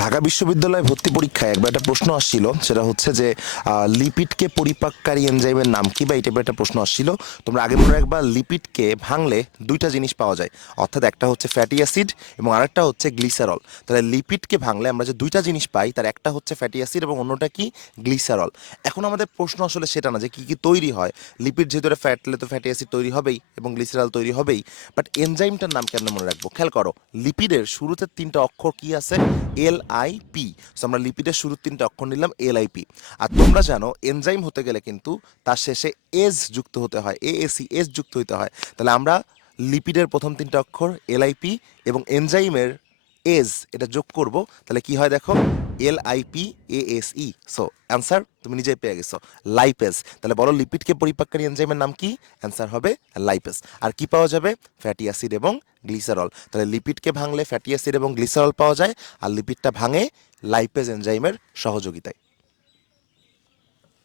ঢাকা বিশ্ববিদ্যালয়ে ভর্তি পরীক্ষায় একবার একটা প্রশ্ন আসছিল, সেটা হচ্ছে যে লিপিডকে পরিপাককারী এনজাইমের নাম কি? বা এই টাইপের একটা প্রশ্ন আসছিল। তোমরা আগে মনে রাখবা, লিপিডকে ভাঙলে দুইটা জিনিস পাওয়া যায়। অর্থাৎ একটা হচ্ছে ফ্যাটি অ্যাসিড এবং আরেকটা হচ্ছে গ্লিসারল। তাহলে লিপিডকে ভাঙলে আমরা যে দুইটা জিনিস পাই, তার একটা হচ্ছে ফ্যাটি অ্যাসিড এবং অন্যটা কি? গ্লিসারল। এখন আমাদের প্রশ্ন আসলে সেটা না, যে কী কী তৈরি হয়? লিপিড যেহেতু ফ্যাটলে তো ফ্যাটি অ্যাসিড তৈরি হবেই এবং গ্লিসারল তৈরি হবেই। বাট এনজাইমটার নাম কেন মনে রাখব? খেয়াল করো, লিপিডের শুরুতে তিনটা অক্ষর কি আছে? এল আই সো আমরা লিপিডের শুরুর তিনটে অক্ষর নিলাম এলআইপি আর তোমরা জানো, এনজাইম হতে গেলে কিন্তু তার শেষে এস যুক্ত হতে হয়, এ এসি এস যুক্ত হতে হয়। তাহলে আমরা লিপিডের প্রথম তিনটে অক্ষর এলআইপি এবং এনজাইমের এজ এটা যোগ করব, তাহলে কি হয় দেখো? L I P A S E so answer তুমি নিজেই পেয়ে গেছো। লাইপেজ তাহলে বলো লিপিডকে পরিপাককারী এনজাইমের নাম কি? অ্যান্সার হবে লাইপেজ আর কি পাওয়া যাবে? ফ্যাটি অ্যাসিড এবং গ্লিসারল তাহলে লিপিডকে ভাঙলে ফ্যাটি অ্যাসিড এবং গ্লিসারল পাওয়া যায়, আর লিপিডটা ভাঙে লাইপেজ এনজাইমের সহযোগিতায়।